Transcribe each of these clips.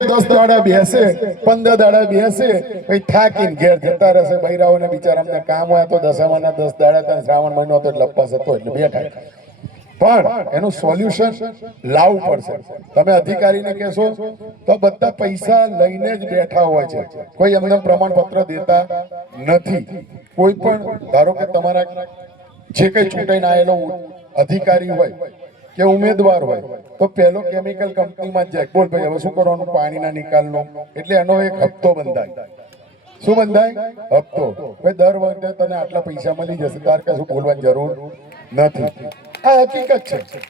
10 દાડા બેસે 15 દાડા બેસે પછી થાકીને ઘેર જતા રહેશે બૈરાઓને બિચારાને કામ હોય તો દશામાના 10 દાડા ત્યાં શ્રાવણ મહિનો તો લપસ હતો એટલે બેઠા પણ એનું સોલ્યુશન લાવવું પડશે તમે અધિકારીને કહેશો તો બધા પૈસા લઈને જ બેઠા હોય છે કોઈ એમને પ્રમાણપત્ર દેતા નથી કોઈ પણ ધારો કે તમારા જે કઈ ચૂંટાઈને આવેલો અધિકારી હોય કે ઉમેદવાર હોય તો પહેલો કેમિકલ કંપનીમાં જ જાય બોલ ભાઈ હવે શું કરવાનું પાણીના નિકાલનો એટલે એનો એક હપ્તો બંધાય શું બંધાય હપ્તો ભાઈ દર વખતે તને આટલા પૈસા મળી જશે તાર કશું બોલવાની જરૂર નથી આ હકીકત છે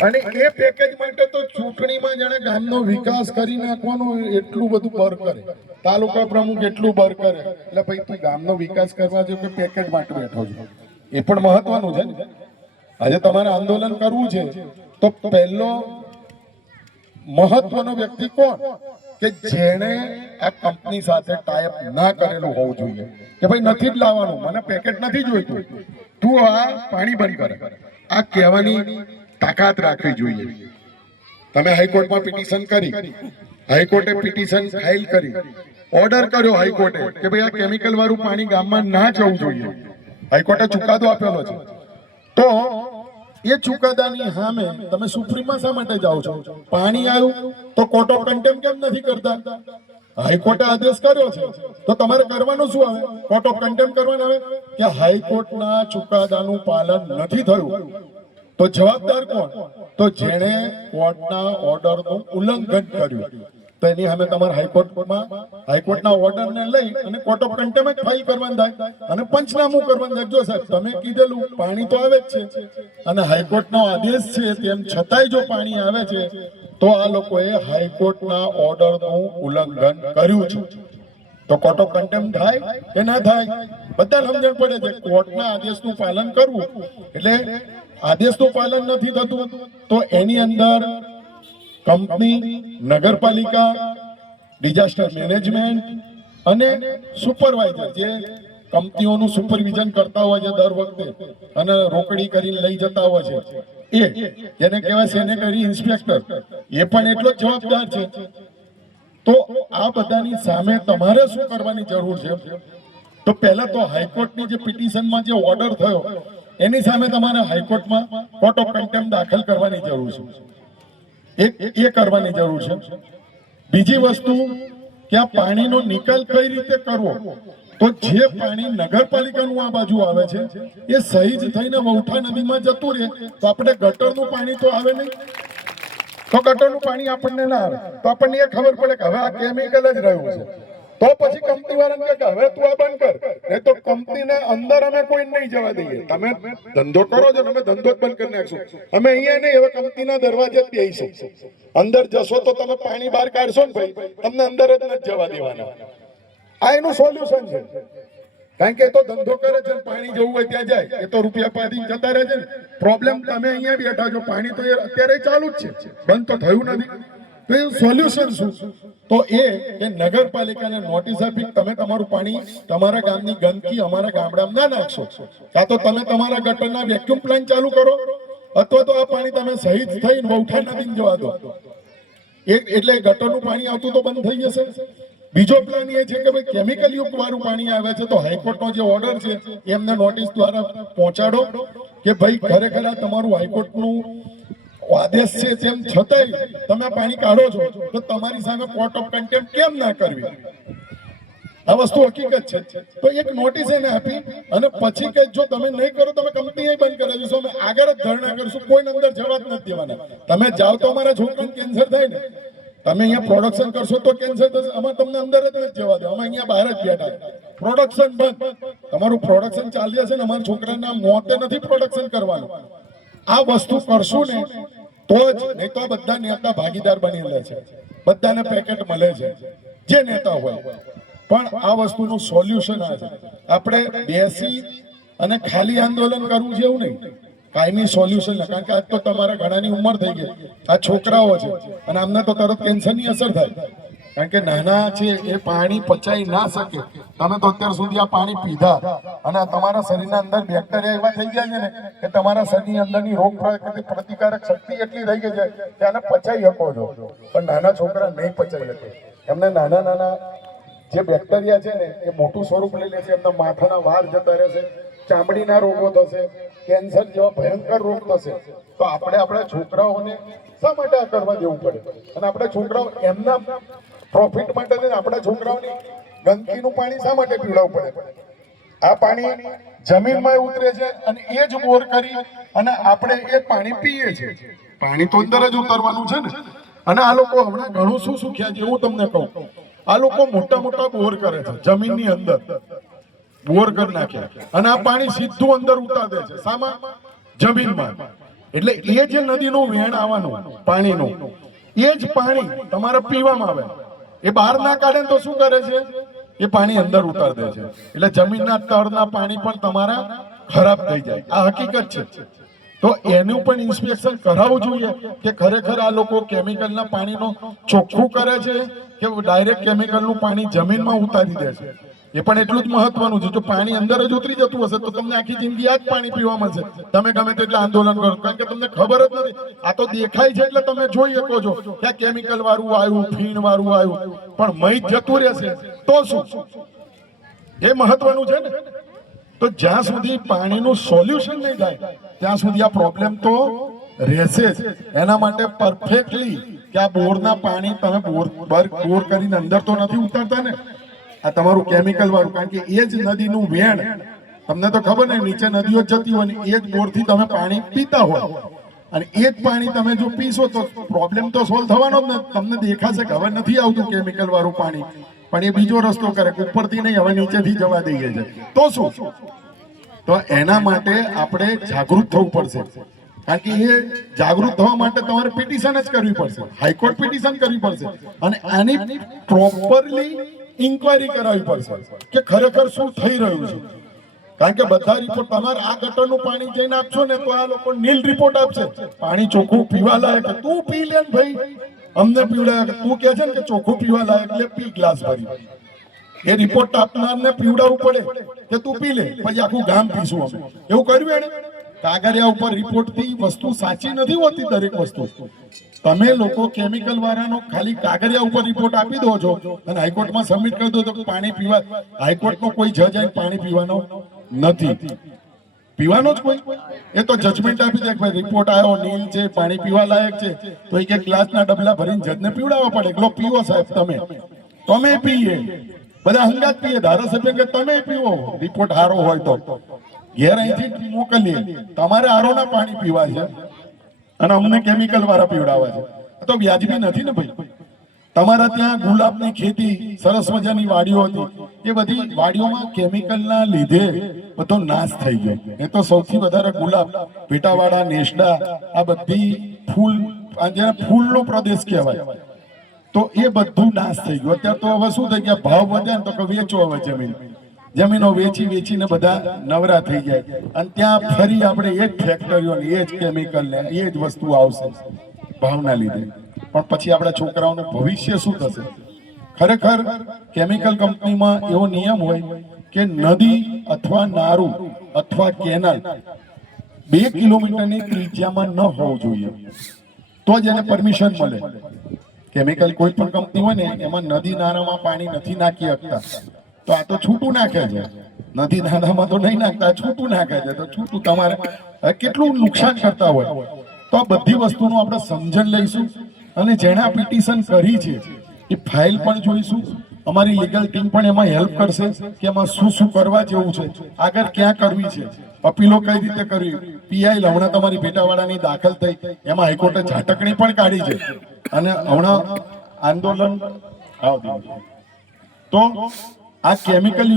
અને એ પેકેજ માટે તો ચૂંટણીમાં જાણે ગામનો વિકાસ કરી નાખવાનો એટલું બધું બર કરે તાલુકા પ્રમુખ એટલું બર કરે એટલે ભાઈ તું ગામનો વિકાસ કરવા જો કે પેકેજ માટે બેઠો છો એ પણ મહત્વનું છે ને આજે તમારે આંદોલન કરવું છે તો પહેલો મહત્વનો વ્યક્તિ કોણ કે જેણે આ કંપની સાથે ટાઈપ ના કરેલું હોવું જોઈએ કે ભાઈ નથી જ લાવવાનું મને પેકેટ નથી જોઈતું તું આ પાણી બંધ કરે આ કહેવાની તાકાત રાખવી જોઈએ તમે હાઈકોર્ટમાં પિટિશન કરી હાઈકોર્ટે પિટિશન ફાઇલ કરી ઓર્ડર કર્યો હાઈકોર્ટે કે ભાઈ આ કેમિકલ વાળું પાણી ગામમાં ના જવું જોઈએ હાઈકોર્ટે ચુકાદો આપેલો છે તો એ ચુકાદાની સામે તમે સુપ્રીમમાં શા માટે જાઓ છો પાણી આવ્યું તો કોર્ટ ઓફ કન્ટેમ્પ કેમ નથી કરતા હાઈકોર્ટે આદેશ કર્યો છે તો તમારે કરવાનું શું આવે કોર્ટ ઓફ કન્ટેમ્પ કરવાનું આવે કે હાઈકોર્ટના ચુકાદાનું પાલન નથી થયું તો જવાબદાર કોણ તો જેણે કોર્ટના ઓર્ડરનું ઉલ્લંઘન કર્યું તો એની સામે તમારે હાઈકોર્ટના ઓર્ડરને લઈ અને કોર્ટ ઓફ કન્ટેમ્પ ફાઇલ કરવાનું થાય અને પંચનામું કરવાનું થાય જો સાહેબ તમે કીધેલું પાણી તો આવે જ છે અને હાઈકોર્ટનો આદેશ છે તેમ છતાંય જો પાણી આવે છે તો આ લોકોએ હાઈકોર્ટના ઓર્ડરનું ઉલ્લંઘન કર્યું છે તો કોર્ટ ઓફ કન્ટેમ્પ થાય કે ના થાય બધાને સમજણ પડે છે કોર્ટના આદેશનું પાલન કરવું એટલે આદેશનું પાલન નથી થતું તો એની અંદર કંપની નગરપાલિકા ડિઝાસ્ટર મેનેજમેન્ટ અને સુપરવાઇઝર જે કંપનીઓનું સુપરવિઝન કરતા હોય છે દર વખતે અને રોકડી કરીને લઈ જતા હોય છે એ જેને કહેવાય સેનેટરી ઇન્સ્પેક્ટર એ પણ એટલો જ જવાબદાર છે તો આ બધાની સામે તમારે શું કરવાની જરૂર છે તો પહેલા તો હાઈકોર્ટની જે પિટિશનમાં જે ઓર્ડર થયો એની સામે તમારે હાઈકોર્ટમાં કોર્ટ ઓફ કન્ટેમ્પ દાખલ કરવાની જરૂર છે એ કરવાની જરૂર છે બીજી વસ્તુ કે આ પાણીનો નિકાલ કઈ રીતે કરવો તો જે પાણી નગરપાલિકાનું આ બાજુ આવે છે એ સહી જ થઈને વૌઠા નદીમાં જતું રહે તો આપણે ગટરનું પાણી તો આવે નહીં તો ગટરનું પાણી આપણને ના આવે તો આપણને એ ખબર પડે કે હવે આ કેમિકલ જ રહ્યું છે તો પછી કંપની વાળાને કે હવે તું આ બંધ કર નહીં તો કંપનીને અંદર અમે કોઈ નહીં જવા દઈએ તમે ધંધો કરો છો તમે ધંધો જ બંધ કરી નાખશો અમે અહીંયા નહીં હવે કંપનીના દરવાજે જ બેસીશું અંદર જશો તો તમે પાણી બહાર કાઢશો ને ભાઈ તમને અંદર જ નથી જવા દેવાના આ એનું સોલ્યુશન છે કારણ કે એ તો ધંધો કરે છે પાણી જવું હોય ત્યાં જાય એ તો રૂપિયા પાડીને જતા રહે છે ને પ્રોબ્લેમ તમે અહીંયા બેઠા છો પાણી તો અત્યારે ચાલુ જ છે બંધ તો થયું નથી તો એ સોલ્યુશન શું તો એ કે નગરપાલિકાને નોટિસ આપી તમે તમારું પાણી તમારા ગામની ગંદકી અમારા ગામડામાં ના નાખશો કાં તો તમે તમારા ગટરના વેક્યુમ પ્લાન્ટ ચાલુ કરો અથવા તો આ પાણી તમે સહી થઈને વૌઠા નદીને જવા દો એટલે ગટરનું પાણી આવતું તો બંધ થઈ જશે બીજો પ્લાન એ છે કે ભાઈ કેમિકલ યુક્ત વાળું પાણી આવે છે તો હાઈકોર્ટનો જે ઓર્ડર છે એમને નોટિસ દ્વારા પહોંચાડો કે ભાઈ ખરેખર તમારું હાઈકોર્ટનું આદેશ છે તેમ છતાંય તમે પાણી કાઢો છો તો તમારી સામે કોર્ટ ઓફ કન્ટેમ્પ કેમ ના કરવી આ વસ્તુ હકીકત છે તો એક નોટિસ એને આપી અને પછી કે જો તમે નહીં કરો તમે કંપની બંધ કરી દેશો અમે આગળ જ ધરણા કરશું કોઈને અંદર જવા જ નથી દેવાના તમે જાઓ તો અમારા છોકરાને કેન્સર થાય ને તમે અહીંયા પ્રોડક્શન કરશો તો કેન્સર થશે અમે તમને અંદર જ નથી જવા દે અમે અહીંયા બહાર જ બેઠા પ્રોડક્શન બંધ તમારું પ્રોડક્શન ચાલી જશે ને અમારા છોકરાના મોતે નથી પ્રોડક્શન કરવાનું આ વસ્તુ કરશું ને તો જ નહીં તો બધા નેતા ભાગીદાર બની લે છે બધાને પેકેટ મળે છે જે નેતા હોય પણ આ વસ્તુનું સોલ્યુશન આ છે આપણે બેસી અને ખાલી આંદોલન કરવું છે એવું નહીં કાયમી સોલ્યુશન કારણ કે આજ તો તમારા ઘણાની ઉંમર થઈ ગઈ આ છોકરાઓ છે અને આમને તો તરત કેન્સરની અસર થાય કારણ કે નાના છે એ પાણી પચાઈ ના શકે. તમે તો અત્યાર સુધી આ પાણી પીધા અને તમારા શરીરના અંદર બેક્ટેરિયા એવા થઈ ગયા છે ને કે તમારા શરીરની અંદરની રોગ પ્રતિકારક શક્તિ એટલી થઈ ગઈ છે કે આને પચાઈ શકો છો. પણ નાના છોકરા નહીં પચાઈ શકે. એમને નાના નાના જે બેક્ટેરિયા છે ને એ મોટું સ્વરૂપ લઈ લે છે. એમના માથાના વાળ જતા રહેશે, ચામડીના રોગો થશે, કેન્સર જેવા ભયંકર રોગ થશે. તો આપણે આપણા છોકરાઓને શા માટે આ કરવા દેવું પડે? અને આપણે છોકરાઓ એમના પ્રોફિટ માટે આપણા છોકરાઓની ગંદકીનું પાણી શા માટે પીવડાવવું પડે? આ પાણી જમીનમાં ઉતરે છે અને એ જ બોર કરી અને આપણે એ પાણી પીએ છીએ. પાણી તો અંદર જ ઉતરવાનું છે ને. અને આ લોકો હમણાં ઘણું શું શીખ્યા છે એવું તમને કહું. આ લોકો મોટા મોટા બોર કરે છે જમીનની અંદર, બોર કરી નાખ્યા અને આ પાણી સીધું અંદર ઉતારે છે. શામાં? જમીનમાં. એટલે એ જે નદીનું વેણ આવવાનું પાણીનું, એ જ પાણી તમારે પીવામાં આવે. એ બહાર ના કાઢે તો શું કરે છે? એ પાણી અંદર ઉતાર દે છે. એટલે જમીનના તળના પાણી પણ તમારા ખરાબ થઈ જાય. આ હકીકત છે. તો એનું પણ ઇન્સ્પેક્શન કરાવવું જોઈએ કે ખરેખર આ લોકો કેમિકલના પાણીનો ચોખ્ખું કરે છે કે ડાયરેક્ટ કેમિકલનું પાણી જમીનમાં ઉતારી દે છે. એ પણ એટલું જ મહત્વનું છે. જો પાણી અંદર જ ઉતરી જતું હશે તો તમને આખી જિંદગી આ જ પાણી પીવા મળશે. તમે ગમે તેટલા આંદોલન કરો, કારણ કે તમને ખબર જ નથી. આ તો દેખાય છે એટલે તમે જોઈ શકો છો કે આ કેમિકલ વાળું આવ્યું, ફીણ વાળું આવ્યું, પણ મહી જતું રહેશે તો શું? એ મહત્વનું છે ને. તો જ્યાં સુધી પાણીનું સોલ્યુશન નહીં થાય ત્યાં સુધી આ પ્રોબ્લેમ તો રહેશે જ. એના માટે પરફેક્ટલી કે આ બોરના પાણી તમે બોર કરીને અંદર તો નથી ઉતારતા ને, આ તમારું કેમિકલ વાળું. કારણ કે એ જ નદીનું વેણ, તમને તો ખબર ને નીચે નદીઓ જતી હોય ને એ જ બોરથી તમે પાણી પીતા હોય અને એ જ પાણી તમે જો પીશો તો પ્રોબ્લેમ તો સોલ્વ થવાનો જ ને. તમને દેખાશે કે હવે નથી આવતું કેમિકલ વાળું પાણી, પણ એ બીજો રસ્તો કરે, ઉપરથી નહીં હવે નીચેથી જવા દઈએ છે. તો શું? તો એના માટે આપણે જાગૃત થવું પડશે. કારણ કે એ જાગૃત થવા માટે તમારે પિટિશન જ કરવી પડશે, હાઈકોર્ટ પિટિશન કરવી પડશે અને આની પ્રોપરલી ઇન્ક્વાયરી કરાવવી પડશે કે ખરેખર શું થઈ રહ્યું છે. કારણ કે બધા રિપોર્ટ તમારે આ ગટરનું પાણી જઈને આપશો ને તો આ લોકો નીલ રિપોર્ટ આપશે. પાણી ચોખ્ખું પીવા લાયક, તું પી લે ને ભાઈ, અમને પીવડાય. તું કહે છે ને કે ચોખ્ખું પીવા લાયક એટલે પી ગ્લાસ ભરી. એ રિપોર્ટ આપનારને પીવડાવવું પડે કે તું પી લે, પછી આખું ગામ પીશું અમે. એવું કર્યું એને? કાગળિયા ઉપર રિપોર્ટથી વસ્તુ સાચી નથી હોતી. દરેક વસ્તુ તમે લોકો કેમિકલ વાળાનો ખાલી કાગળિયા ઉપર રિપોર્ટ આપી દો છો અને હાઈકોર્ટમાં સબમિટ કરી દો તો પાણી પીવા, હાઈકોર્ટનો કોઈ જજ આવીને પાણી પીવાનો નથી, પીવાનો જ કોઈ. એ તો જજમેન્ટ આપી દે કે ભાઈ રિપોર્ટ આવ્યો, નીલ છે, પાણી પીવા લાયક છે, તો એક એક ગ્લાસના ડબલા ભરીને જજને પીવડાવવા પડે. એકલો પીવો સાહેબ, તમે પીએ, બધા હંગાત પીએ. ધારાસભ્ય કે તમે પીવો, રિપોર્ટ સારો હોય તો ઘેર અહીંથી મોકલીએ. તમારે આરોના પાણી પીવા છે અને અમને કેમિકલ વાળા પીવડાવવા છે. તો વ્યાજબી નથી ને ભાઈ. તમારા ત્યાં ગુલાબની ખેતી, સરસ મજાની વાડીઓ હતી, એ બધી વાડીઓમાં કેમિકલના લીધે બધો નાશ થઈ ગયો. એ તો સૌથી વધારે ગુલાબ, પેટાવાળા, નેસડા, આ બધી ફૂલ, જેને ફૂલનો પ્રદેશ કહેવાય, તો એ બધું નાશ થઈ ગયું. અત્યારે તો હવે શું થઈ ગયા, ભાવ વધ્યા ને તો વેચો હવે જમીનો વેચીને બધા નવરા થઈ જાય અને ત્યાં ફરી આપણે એ જ ફેક્ટરીઓને એ જ કેમિકલને એ જ વસ્તુ આવશે ભાવના લીધે. પણ પછી આપણા છોકરાઓનું ભવિષ્ય શું થશે? ખરેખર કેમિકલ કંપનીમાં એવો નિયમ હોય કે નદી અથવા નારું અથવા કેનાલ 2 કિલોમીટરની ત્રિજ્યામાં ન હોવું જોઈએ, તો જ એને પરમિશન મળે. કેમિકલ કોઈ પણ કંપની હોય ને એમાં નદી નાળામાં પાણી નથી નાખી શકતા, તો આ તો છૂટું નાખે છે. નદી નાળામાં તો નહીં નાખતા, છૂટું નાખે છે. તો છૂટું તમારે કેટલું નુકસાન કરતા હોય. તો આ બધી વસ્તુનું આપણે સમજણ લઈશું અને જેણે આ પિટિશન કરી છે એ ફાઇલ પણ જોઈશું. અમારી લીગલ ટીમ પણ એમાં હેલ્પ કરશે કે એમાં શું શું કરવા જેવું છે, આગળ ક્યાં કરવી છે, અપીલો કઈ રીતે કરવી. પીઆઈ હમણાં તમારી પેટાવાળાની દાખલ થઈ, એમાં હાઈકોર્ટે ઝાટકણી પણ કાઢી છે અને હમણાં આંદોલન. તો આ કેમિકલ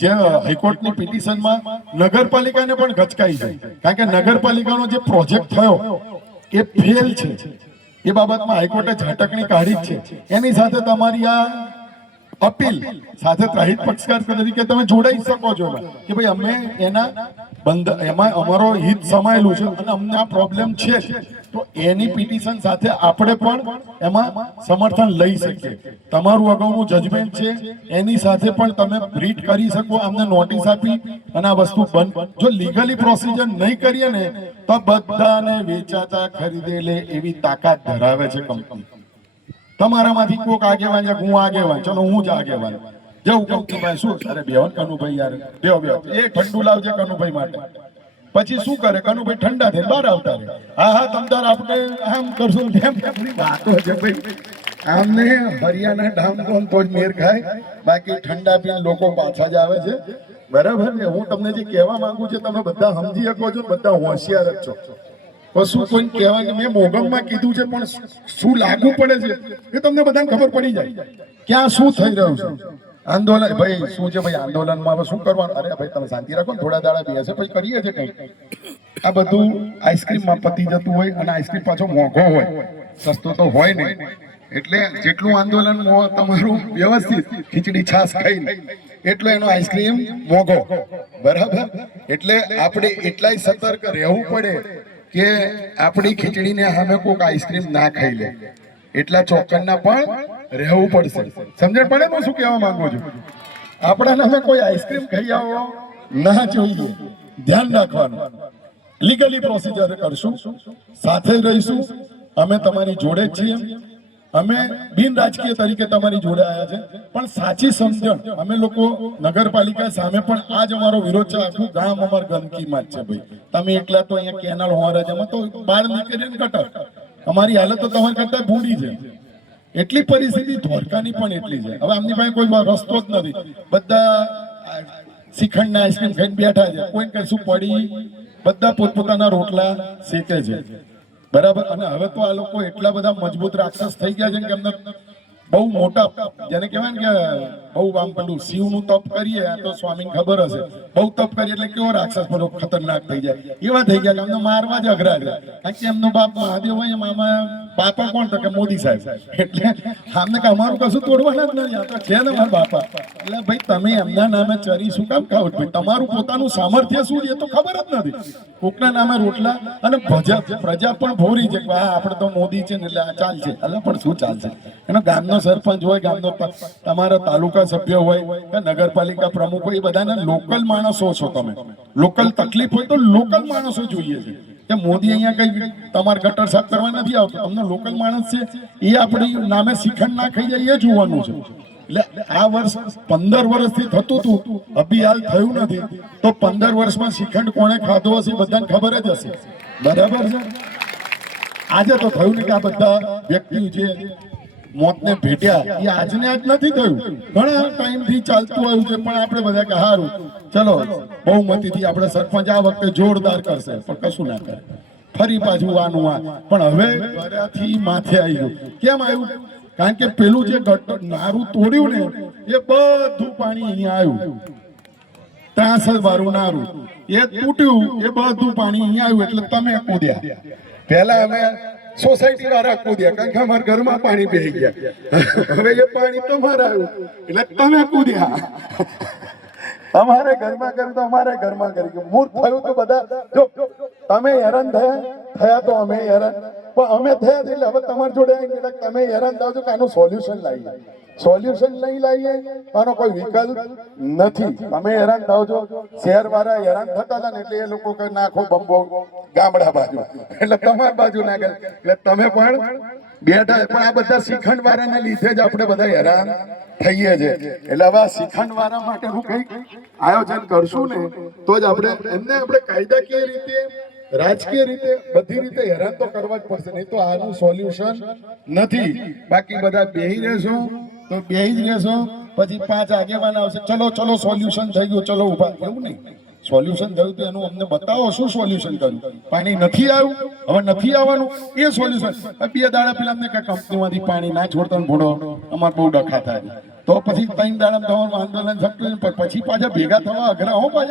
જે હાઈકોર્ટની પિટિશનમાં નગરપાલિકાને પણ ગચકાઈ છે, કારણ કે નગરપાલિકાનો જે પ્રોજેક્ટ થયો એ ફેલ છે. એ બાબતમાં હાઈકોર્ટે ઝાટકણી કાઢી જ છે. એની સાથે તમારી આ અપીલ સાથે ત્રાહિત પક્ષકાર તરીકે તમે જોડાઈ શકો છો કે ભાઈ અમે એમાં અમારો હિત સમાયેલું છે અને અમને આ પ્રોબ્લેમ છે, તો એની પિટિશન સાથે આપણે પણ એમાં સમર્થન લઈ શકીએ. તમારું અગાઉનું જજમેન્ટ છે એની સાથે પણ તમે રીટ કરી શકો, અમને નોટિસ આપી અને આ વસ્તુ બંધ. જો લીગલી પ્રોસિજર નહીં કરીએ ને તો બધાને વેચાતા ખરીદે લે એવી તાકાત ધરાવે છે કંપની. તમારામાંથી કોઈક આગેવાન છે, હું આગેવાન, ચલો હું જ આગેવાન જવું કંપનીમાં, શું અરે બેવન કનુભાઈ યાર બેવ એ ઠંડુ લાવજે કનુભાઈ માટે. પછી શું કરે કનુભાઈ ઠંડા થઈને બહાર આવતા રહે. હા હા તમતાર આપણે આમ કરશું તેમ વાતો છે ભાઈ. આમને હરિયાણા ડામ કોણ તો જ મેર ખાય, બાકી ઠંડા પીને લોકો પાછા જ આવે છે. બરાબર ને? હું તમને જે કહેવા માંગુ છું તમે બધા સમજી શકો છો, બધા હોશિયાર જ છો. કશું કોઈ કહેવાય મેં મોગમમાં કીધું છે પણ શું લાગુ પડે છે એ તમને બધાને ખબર પડી જાય ક્યાં શું થઈ રહ્યું છે. આંદોલન ભાઈ શું છે ભાઈ, આંદોલનમાં હવે શું કરવાનું? અરે ભાઈ તમે શાંતિ રાખો ને, થોડા દાડા બેસે પછી કરીએ છે કંઈક. આ બધું આઈસ્ક્રીમમાં પતી જતું હોય અને આઈસ્ક્રીમ પાછો મોંઘો હોય, સસ્તો તો હોય નહીં. એટલે જેટલું આંદોલન તમારું વ્યવસ્થિત ખીચડી છાશ ખાઈને એટલો એનો આઈસ્ક્રીમ મોંઘો. બરાબર? એટલે આપણે એટલાય સતર્ક રહેવું પડે કે આપણી ખીચડીને સામે કોઈક આઈસ્ક્રીમ ના ખાઈ લે, એટલા ચોક્કસના પણ રહેવું પડશે. સમજણ પડે હું શું કહેવા માંગુ છું? આપણા નામે કોઈ આઈસ્ક્રીમ ખાઈ આવો ના જોઈએ, ધ્યાન રાખવાનું. લીગલી પ્રોસિજર કરશું, સાથે રહીશું, અમે તમારી જોડે જ છીએ. અમે બિન રાજકીય તરીકે તમારી જોડે આવ્યા છે, પણ સાચી સમજણ અમે લોકો નગરપાલિકા સામે પણ આજ અમારો વિરોધ છે. આખું ગામ અમાર ગંદકીમાં જ છે ભાઈ. તમે એકલા તો અહીંયા કેનાલ હોવા છે, તો બહાર નીકળીએ ને ગટર, અમારી હાલત તો તમારી કરતા ભૂંડી છે. એટલી પરિસ્થિતિ ધોરકાની પણ એટલી છે. હવે આમની પાસે કોઈ રસ્તો જ નથી, બધા શ્રીખંડના આઈસ્ક્રીમ ખાઈને બેઠા છે, કોઈ કશું પડી, બધા પોતપોતાના રોટલા શેકે છે. બરાબર? અને હવે તો આ લોકો એટલા બધા મજબૂત રાક્ષસ થઈ ગયા છે કે એમને બહુ મોટા, જેને કહેવાય ને કે બહુ આમ પેલું શિવનું તપ કરીએ, આ તો સ્વામીને ખબર હશે, બહુ તપ કરીએ એટલે કેવો રાક્ષસ બધો ખતરનાક થઈ જાય એવા થઈ ગયા કે અમને મારવા જ અઘરા છે. કારણ કે એમનો બાપ મહાદેવ હોય, એમાં બાપા કોણ તો કે મોદી સાહેબ. એટલે આમને કે અમારું કશું તોડવાના જ નહીં, આ તો છે ને મારા બાપા. એટલે ભાઈ તમે એમના નામે ચરી શું કામ ખાવ? ભાઈ તમારું પોતાનું સામર્થ્ય શું છે એ તો ખબર જ નથી. કોકના નામે રોટલા, અને પ્રજા પણ ભોરી છે કે હા આપણે તો મોદી છે ને એટલે આ ચાલશે. એટલે પણ શું ચાલશે? એનો ગામનો સરપંચ હોય, ગામનો તમારા તાલુકા સભ્ય હોય કે નગરપાલિકા પ્રમુખ હોય, એ બધાના લોકલ માણસો છો તમે. લોકલ તકલીફ હોય તો લોકલ માણસો જોઈએ છે કે મોદી અહીંયા કઈ તમારે ગટર સાફ કરવા નથી આવતો. તમને લોકલ માણસ છે એ આપણી નામે શ્રીખંડ ના ખાઈ જાય એ જોવાનું છે. એટલે આ વર્ષ 15 વર્ષથી થતું હતું, અભી હાલ થયું નથી, તો 15 વર્ષમાં શ્રીખંડ કોણે ખાધો હશે બધાને ખબર જ હશે. બરાબર છે? આજે તો થયું ને કે આ બધા વ્યક્તિઓ છે મોતને ભેટ્યા, એ આજને આજ નથી થયું, ઘણા ટાઈમથી ચાલતું આવ્યું છે. પણ આપણે બધા કે હારું ચલો બહુમતીથી આપણે સરપંચ આ વખતે જોરદાર કરશે, પણ કશું ના કરે, ફરી પાછું વાનું આ. પણ હવે ઘરેથી માથે આવી ગયું. કેમ આવ્યું? કારણ કે પેલું જે નારું તોડ્યું ને એ બધું પાણી અહીંયા આવ્યું, 63 વાળું નારું એ તૂટ્યું, એ બધું પાણી અહીંયા આવ્યું. એટલે તમે કૂદ્યા. પહેલા અમે સોસાયટી વાળા કૂદ્યા કારણ કે અમારા ઘરમાં પાણી બેસી ગયા. હવે એ પાણી તમારા આવ્યું એટલે તમે કૂદ્યા. તમારે ઘરમાં કર્યું તો અમારે ઘરમાં કરી ગયું. મૂળ થયું તો બધા જો તમે હેરાન થયા તો અમે હેરાન, પણ અમે થયા એટલે હવે તમારી જોડે આવીને તમે હેરાન થાવ છો કે આનું સોલ્યુશન લાવીએ. સોલ્યુશન નહીં લાવીએ આનો કોઈ વિકલ્પ નથી. તમે હેરાન થાવ છો, શહેર વાળા હેરાન થતા હતા ને એટલે એ લોકો નાખો બંબો ગામડા બાજુ, એટલે તમારી બાજુ ના કરે એટલે તમે પણ બેઠા. પણ આ બધા શ્રીખંડ વાળાના લીધે જ આપણે બધા હેરાન થઈએ છે. એટલે હવે આ શ્રીખંડ વાળા માટે હું કંઈક આયોજન કરશું ને તો જ આપણે એમને આપણે કાયદાકીય રીતે, રાજકીય રીતે, બધી રીતે હેરાન તો કરવા જ પડશે, નહીં તો આનું સોલ્યુશન નથી. બાકી બધા બેહી રહેશો તો બેહી જ રહેશો, પછી 5 આગેવાન આવશે, ચલો ચલો સોલ્યુશન થઈ ગયું, ચલો ઉભા. એવું નહીં, સોલ્યુશન થયું તો એનું અમને બતાવો શું સોલ્યુશન કર્યું. પાણી નથી આવ્યું, હવે નથી આવવાનું એ સોલ્યુશન. 2 દાડા પેલા અમને કંપનીમાંથી પાણી ના છોડતા ભૂડો અમારે બહુ ડખા થાય, તો પછી 3 દાડા તમારું આંદોલન થતું, પછી પાછા ભેગા થવા અઘરા હો પાછા.